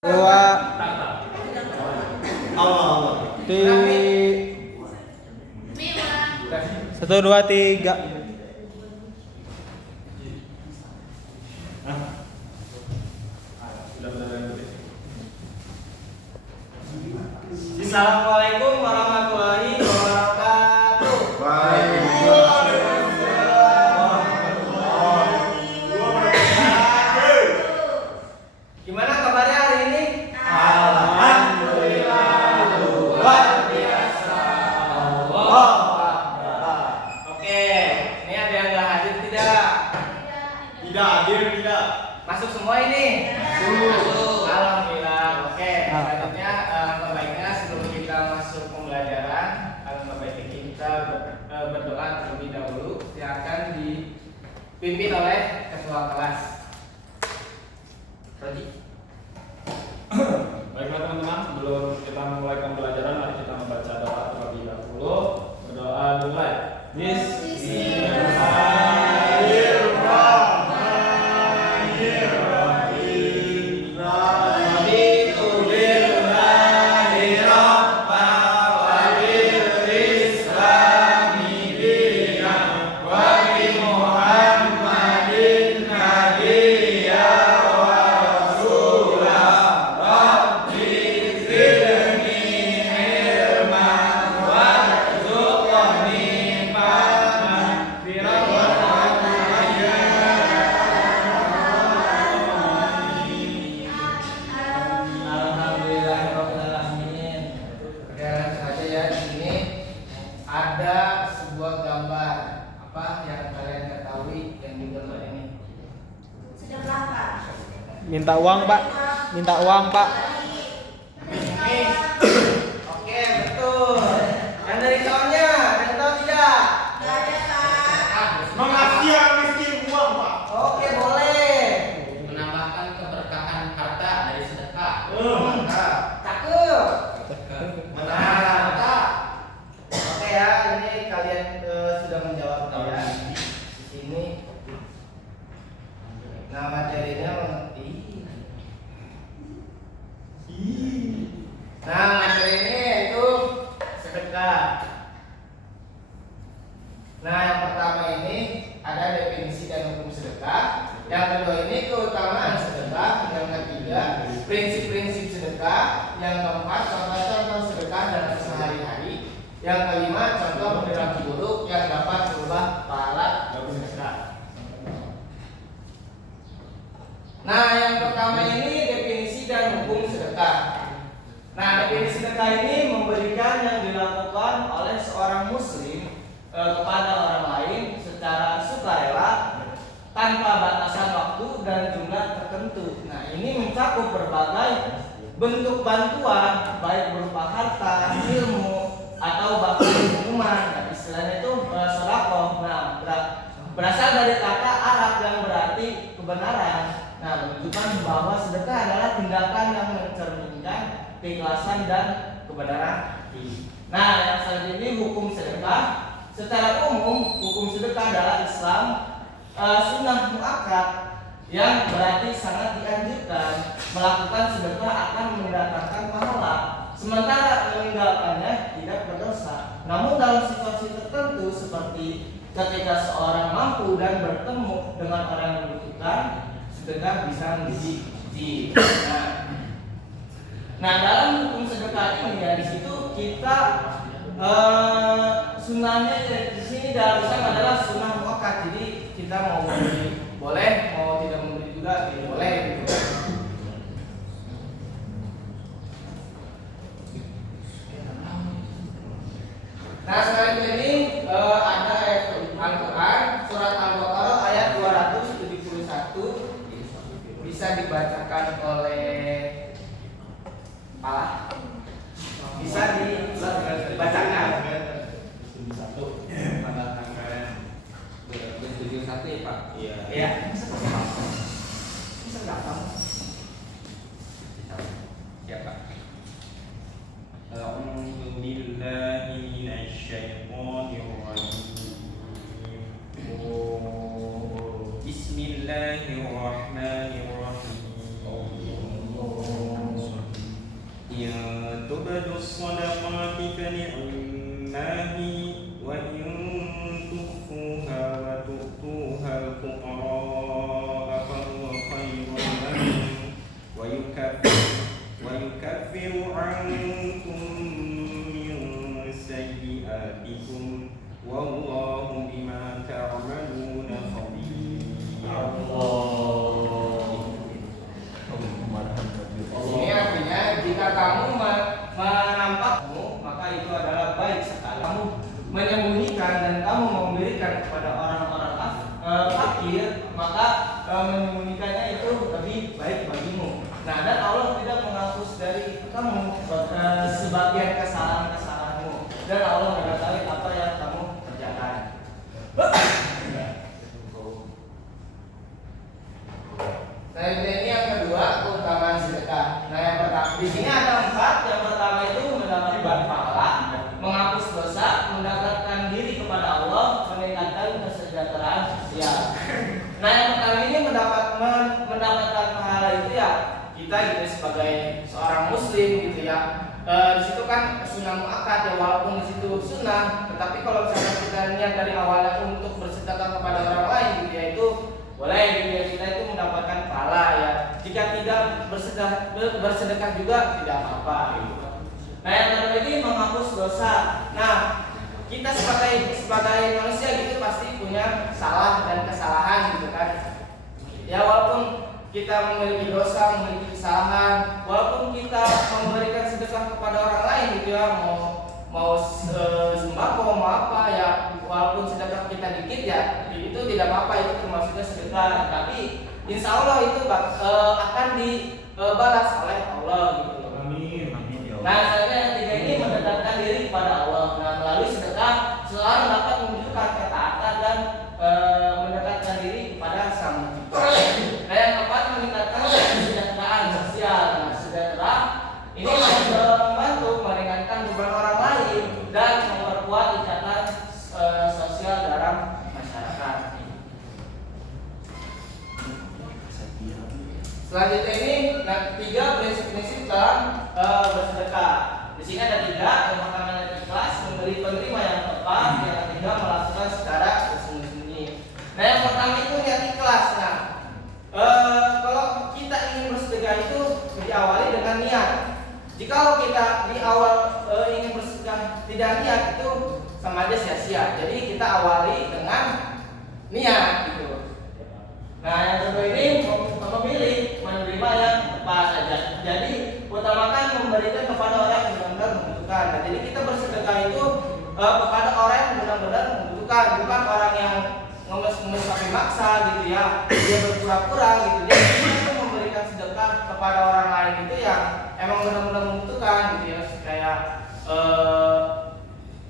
Dua, satu dua tiga. Assalamualaikum warahmatullahi wabarakatuh. Gimana kabarnya hari ini? Alhamdulillah luar biasa. Allah. Oke, ini ada yang nggak hadir tidak? Tidak hadir tidak. Masuk semua ini? Masuk. Alhamdulillah. Oke, selanjutnya baiknya sebelum kita masuk pembelajaran, alangkah baiknya kita berdoa terlebih dahulu yang akan dipimpin oleh ketua kelas. Roji. Baiklah teman-teman, sebelum kita memulai pembelajaran, mari kita membaca doa terlebih dahulu. Berdoa dimulai. Minta uang pak, minta uang pak. Oke, betul. Yang dari tahunnya, yang tahu tidak? Mengasih yang miskin uang, Pak. Oke, boleh. Menambahkan keberkahan harta dari sedekah. Cakep. Mantap. Oke ya, ini kalian sudah menjawab ya. Di sini. Nah, materinya mengerti. Nah, materi ini yaitu sedekah. Nah, yang pertama ini ada definisi dan hukum sedekah. Yang kedua ini keutamaan sedekah. Yang ketiga prinsip-prinsip sedekah. Yang keempat contoh-contoh sedekah dalam sehari-hari. Yang kelima contoh perilaku buruk yang dapat berubah pahala sedekah. Nah, yang pertama ini definisi dan hukum sedekah. Nah, definisi sedekah ini memberikan yang dilakukan oleh seorang muslim kepada orang lain secara sukarela tanpa batasan waktu dan jumlah tertentu. Nah, ini mencakup berbagai bentuk bantuan baik berupa harta, ilmu, atau bahkan hukuman. Nah, istilahnya itu sedekah. Nah, berasal dari kata Arab yang berarti kebenaran. Nah, menunjukkan bahwa sedekah adalah tindakan yang mencerminkan keikhlasan dan kebenaran hati. Nah, yang selanjutnya hukum sedekah. Secara umum, hukum sedekah adalah Islam sunnah muakkad yang berarti sangat dianjurkan. Melakukan sedekah akan mendatangkan pahala, sementara meninggalkannya tidak berdosa. Namun dalam situasi tertentu seperti ketika seorang mampu dan bertemu dengan orang yang membutuhkan, sedekah bisa menjadi wajib. Nah, dalam hukum sedekah ini ya di situ kita sunnahnya di sini dalam Islam adalah sunnah muakkad. Jadi kita mau memberi boleh, mau tidak memberi juga tidak boleh gitu. Nah, selanjutnya ini ada ayat Al-Quran surat Al-Baqarah ayat 271. Bisa dibacakan oleh Pak. Bisa dibacakan. 271 ya Pak. Iya. تبدوا الصدقات فنعما هي وإن تخفوها وتؤتوها الفقراء فهو خير لكم ويكفر عنكم من سيئاتكم والله بما تعملون خبير. Ini artinya jika kamu menampakmu maka itu adalah baik sekali. Kamu menyembunyikan dan kamu memberikan kepada orang-orang fakir maka menyembunyikannya itu lebih baik bagimu. Nah, dan Allah tidak menghapus dari kamu sebagian kesalahan-kesalahanmu dan Allah mengetahui apa yang kamu kerjakan. Nah, ini yang kedua keutamaan sedekah. Nah, yang pertama di sini ada 4. Yang pertama itu mendapatkan pahala, menghapus dosa, mendekatkan diri kepada Allah, meningkatkan kesejahteraan sosial. Nah, yang pertama ini mendapatkan pahala itu ya kita gitu sebagai seorang muslim gitu ya. Di situ kan sunnah muakkad ya, walaupun di situ sunnah, tetapi kalau misalnya kita niat dari awalnya untuk bersedekah kepada orang lain gitu ya, itu boleh gitu ya, kita itu mendapatkan pahala ya. Jika tidak bersedekah juga tidak apa-apa gitu. Nah, yang kedua ini menghapus dosa. Nah, kita sebagai manusia gitu pasti punya salah dan kesalahan gitu kan. Ya, walaupun kita memiliki dosa, memiliki kesalahan, walaupun kita memberikan sedekah kepada orang lain gitu ya, mau sembako mau apa ya, walaupun sedekah kita dikit ya itu tidak apa-apa, itu termasuknya sedekah, tapi insya Allah itu akan dibalas oleh Allah gitu. Amin. Nah, selanjutnya yang ketiga ini mendekatkan diri kepada Allah. Nah, melalui sedekah selalu dapat menunjukkan ketaatan dan mendekatkan diri kepada Sang Pencipta. Nah, yang keempat meningkatkan kesejahteraan sosial. Nah, sejahtera ini membantu meringankan beban orang lain dan memperkuat ikatan sosial dalam masyarakat. Selanjutnya ini, nah, 3 prinsip-prinsip dalam bersedekah. Di sini ada 3. Yang pertama ikhlas, memberi penerima yang tepat. Yang ketiga melakukan secara bersembunyi-sembunyi. Nah, yang pertama itu niat ikhlas. Nah, kalau kita ingin bersedekah itu diawali dengan niat. Jika kita di awal ingin bersedekah tidak niat, itu sama aja sia-sia. Jadi kita awali dengan niat gitu. Nah, yang kedua ini memilih menerima yang tepat saja. Jadi utamakan memberikan kepada orang yang benar-benar membutuhkan. Nah, jadi kita bersedekah itu kepada orang yang benar-benar membutuhkan, bukan orang yang ngemes-ngemes pakai maksa gitu ya. Dia berpura-pura gitu. Jadi kita memberikan sedekah kepada orang lain itu yang emang benar-benar membutuhkan gitu ya, kayak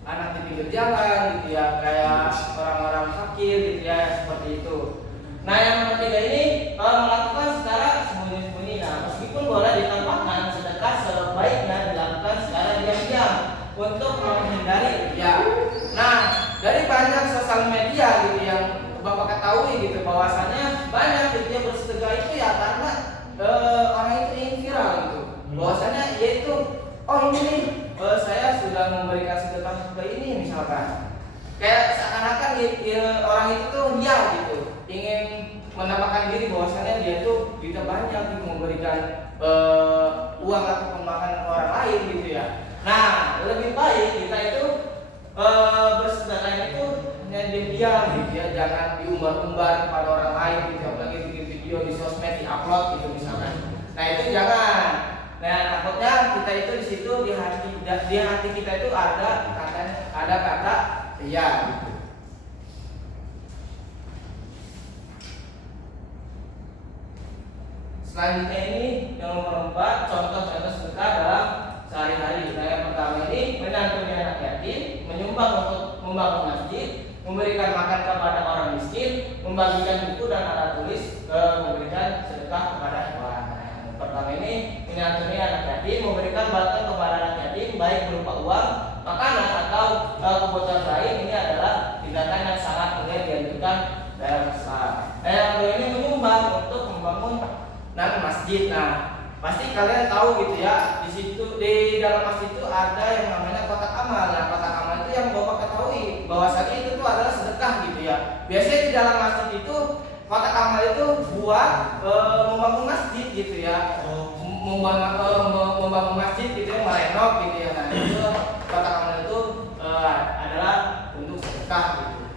anak di pinggir jalan gitu ya, kayak orang-orang fakir gitu ya, seperti itu. Nah, yang ketiga ini melakukan secara sembunyi-sembunyi. Nah, meskipun boleh ditampakkan, sedekah sebaiknya dilakukan secara diam-diam untuk menghindari riya. Nah, dari banyak sosial media gitu yang Bapak ketahui gitu, bahwasannya banyak gitu ya bersedekah itu ya karena orang itu ingin viral gitu. Bahwasannya yaitu ini nih saya sudah memberikan sedekah seperti ini misalkan. Kayak seakan-akan orang itu tuh dia gitu ingin menampakkan diri bahwasannya dia tuh kita banyak gitu memberikan uang atau makanan ke orang lain gitu ya. Nah, lebih baik kita itu bersedekah itu hanya diam gitu ya, jangan diumbar-umbar kepada orang lain gitu, apalagi bikin video di sosmed di-upload gitu misalkan. Nah, itu jangan. Nah, takutnya kita itu di situ di hati kita itu ada kata ya gitu. Selanjutnya ini yang nomor 4, contoh-contoh sedekah dalam sehari-hari. Nah, yang pertama ini menyantuni anak yatim, menyumbang untuk membangun masjid, memberikan makan kepada orang miskin, membagikan buku dan alat tulis, memberikan sedekah kepada hewan. Nah, yang pertama ini menyantuni anak yatim, memberikan bantuan kepada anak yatim baik berupa uang, makanan atau kebutuhan lain. Ini adalah tindakan yang sangat mulia dianjurkan dalam Islam. Nah, yang kedua ini menyumbang untuk membangun masjid. Nah, pasti kalian tahu gitu ya, di situ di dalam masjid itu ada yang namanya kotak amal. Nah, kotak amal itu yang Bapak ketahui bahwasanya itu tuh adalah sedekah gitu ya. Biasanya di dalam masjid itu kotak amal itu buat membangun masjid gitu ya. Membangun masjid gitu ya, merenov gitu ya. Nah, itu kotak amal itu adalah untuk sedekah gitu.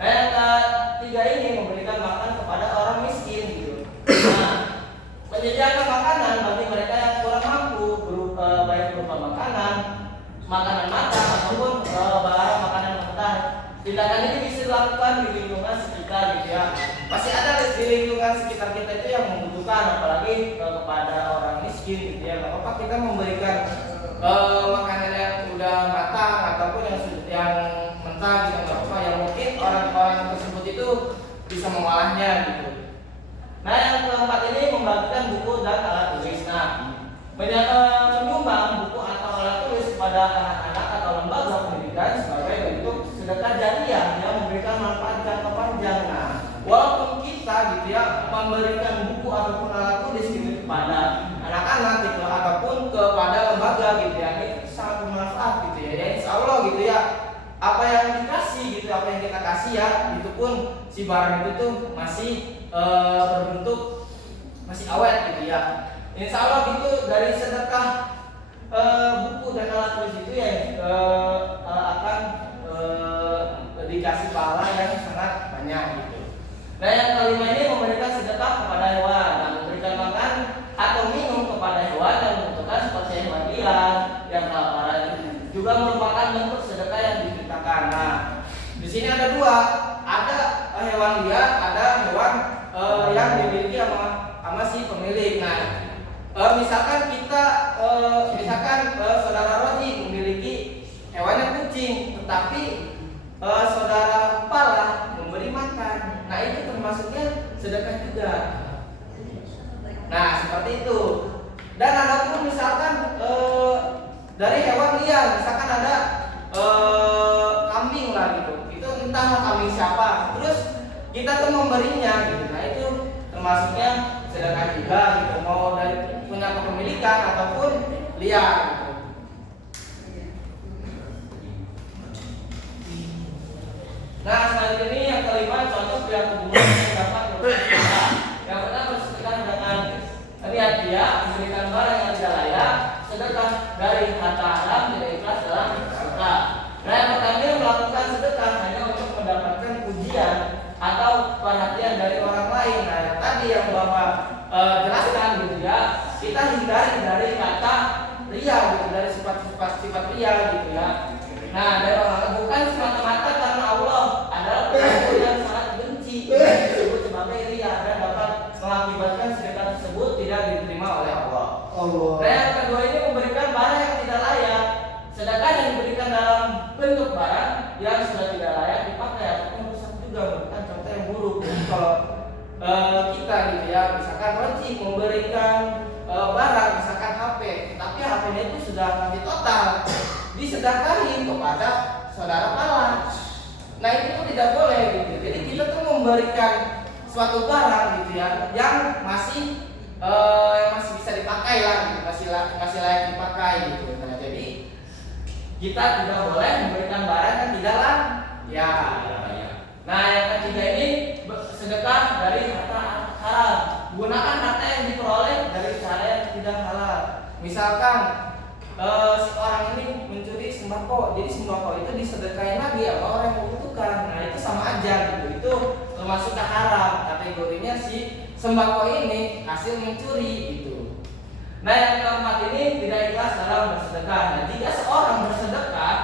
Nah, yang ketiga ini memberikan makan kepada orang miskin gitu. Nah, menyediakan makanan bagi mereka yang kurang mampu baik berupa makanan matang ataupun barang makanan mentah. Tindakan ini bisa dilakukan di lingkungan sekitar gitu ya. Pasti ada di lingkungan sekitar kita itu yang membutuhkan, apalagi kepada orang miskin gitu ya. Gak apa-apa kita memberikan makanan yang udah matang ataupun yang mentah gitu, gak apa-apa. Yang mungkin orang-orang tersebut itu bisa mengolahnya gitu. Nah, yang keempat ini membagikan buku dan alat tulis. Nah, menyumbang buku atau alat tulis kepada anak-anak atau lembaga pendidikan sebagai bentuk sedekah jariah yang memberikan manfaat jangka panjang. Nah, walaupun kita gitu ya memberikan buku ataupun alat tulis gitu kepada anak-anak gitu ataupun kepada lembaga gitu ya, ini sangat bermanfaat gitu ya. Dan insya Allah gitu ya, apa yang dikasih gitu, apa yang kita kasih ya, itu pun si barang itu tuh masih berbentuk masih awet gitu ya. Insya Allah gitu dari sedekah buku dan alat tulis itu ya akan dikasih pahala yang sangat banyak gitu. Nah, yang kelima ini memberikan sedekah kepada hewan. Nah, memberikan makan atau minum kepada hewan yang membutuhkan seperti hewan liar yang kelaparan juga merupakan bentuk sedekah yang diceritakan. Nah, di sini ada dua, ada hewan liar, ada hewan yang dimiliki sama si pemilik. Nah, misalkan kita saudara Rodi memiliki hewan yang kucing, tetapi saudara Pala memberi makan. Nah, itu termasuknya sedekah juga. Nah, seperti itu. Dan ada pun misalkan dari hewan liar, misalkan ada kambing lah gitu. Itu entah kambing siapa. Terus kita tuh memberinya gitu. Nah, itu termasuknya sedekah juga gitu. Mau dari punya kepemilikan ataupun liar gitu. Nah, selanjutnya yang kelima contoh pihak hubungan yang dapat bersedekah. Yang pertama bersedekah dengan niat dia memberikan barang yang tidak layak, sedekah dari harta haram tidak ikhlas dalam sedekah. Nah, yang pertama melakukan sedekah hanya untuk mendapatkan pujian atau perhatian dari orang lain. Nah, yang tadi yang Bapak jelaskan gitu ya, kita hindari dari kata ria gitu, dari sifat ria gitu ya. Nah, dari orang bukan semata-mata karena Allah adalah perilaku yang sangat benci disebut sebagai ria dan dapat mengakibatkan sedekah tersebut tidak diterima oleh Allah. Nah, yang kedua ini memberikan barang yang tidak layak. Sedekah yang diberikan dalam bentuk barang yang sudah tidak layak dipakai ataupun rusak juga merupakan contoh yang buruk. Jadi kalau kita gitu ya, misalkan Roji memberikan barang, misalkan HP, tapi HP-nya itu sudah mati total, disedekahin kepada saudara Pala. Nah, itu pun tidak boleh gitu. Jadi kita tuh memberikan suatu barang gitu ya yang masih bisa dipakai lah gitu, masih layak dipakai gitu. Nah, jadi kita tidak boleh memberikan barang yang tidak layak. Ya. Nah, yang ketiga ini sedekah dari harta halal. Gunakan harta yang diperoleh dari cara yang tidak halal. Misalkan si orang ini mencuri sembako, jadi sembako itu disedekahin lagi sama orang yang membutuhkan. Nah, itu sama aja gitu. Itu termasuk haram. Kategorinya si sembako ini hasil mencuri gitu. Nah, yang keempat ini tidak ikhlas dalam bersedekah. Nah, jika seorang bersedekah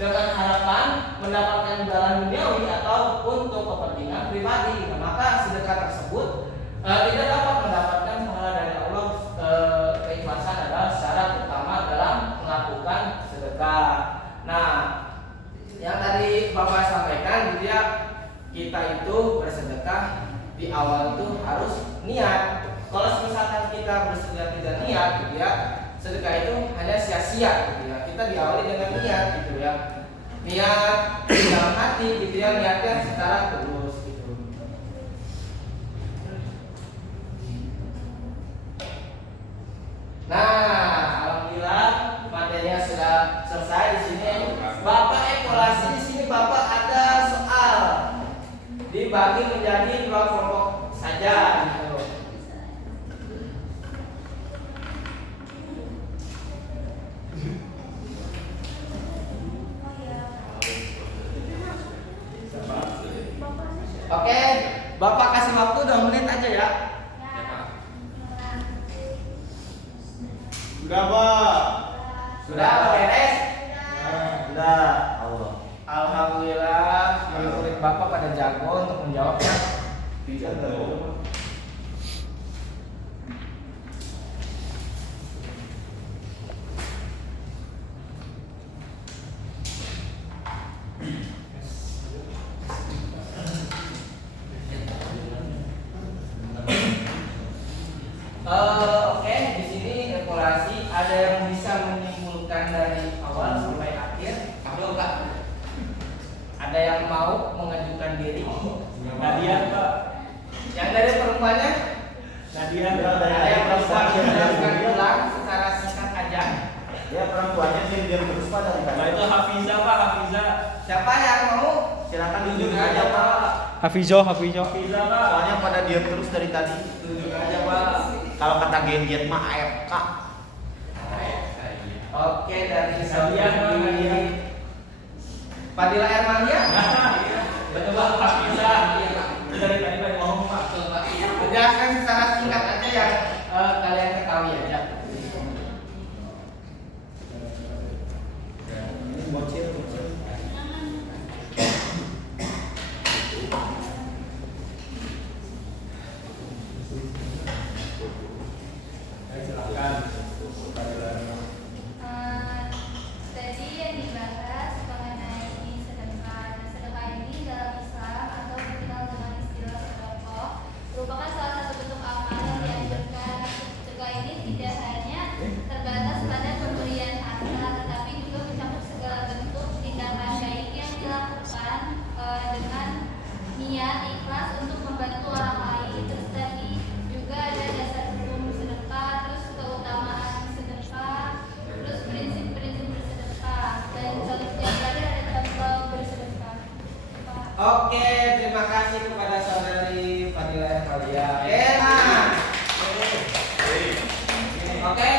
dengan harapan mendapatkan imbalan duniawi atau untuk kepentingan pribadi, nah, maka sedekah tersebut tidak dapat mendapatkan pahala dari Allah. Keikhlasan adalah syarat utama dalam melakukan sedekah. Nah, yang tadi Bapak sampaikan gitu ya, kita itu bersedekah di awal itu harus niat. Kalau misalkan kita bersedekah tidak niat gitu ya, sedekah itu hanya sia-sia gitu ya. Kita diawali dengan niat gitu ya. Niat di dalam hati gitu ya, niatnya secara tulus gitu. Nah, alhamdulillah materinya sudah selesai di sini. Bapak evaluasi di sini Bapak ada soal dibagi menjadi 2 kelompok saja gitu. Oke, Bapak kasih waktu 2 menit aja ya. Sudah, Pak. Sudah beres? Sudah. Allah. Alhamdulillah, murid Bapak pada jago untuk menjawabnya. Oke, di sini evaluasi ada yang bisa menyimpulkan dari awal sampai akhir. Ayo Kak. Ada yang mau mengajukan diri? Nadia, Pak. Yang dari perempuannya? Nadia, Ada yang perempuan menjelaskan ulang secara singkat aja. Ya perempuannya sih dia terus pada Nah, itu Hafiza, Pak. Hafiza. Siapa yang mau? Silakan Tunjuk aja Pak. Hafizo. Hafiza, Pak. Soalnya pada diam terus dari tadi. Tunjuk aja Pak. Kalau kata Genjet mah AFK. Oke, dari Nadia, Saudi Fadila Ermania. Betul, Pak. Hafiza. Dari tadi Pak ngomong, Pak. Betul Pak. Menjelaskan secara singkat aja yang kalian ketahui aja. Silakan. Tadi yang dibahas mengenai sedekah. Sedekah ini dalam Islam atau dikenal dengan istilah sedekah merupakan salah satu bentuk amal yang dianjurkan. Sedekah ini tidak hanya terbatas pada pemberian harta, tetapi juga mencakup segala bentuk tindakan baik yang dilakukan dengan niat ikhlas untuk membantu orang lain. Terus tadi juga ada dasar hukum sedekah, terus keutamaan sedekah, terus prinsip-prinsip bersedekah, dan contoh yang terakhir ada contoh bersedekah. Oke, terima kasih kepada saudari Fadila Ermalia. Oke, nah. Oke,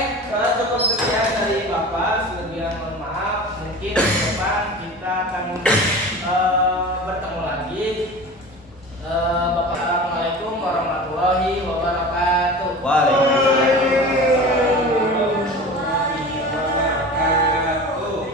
cukup sekian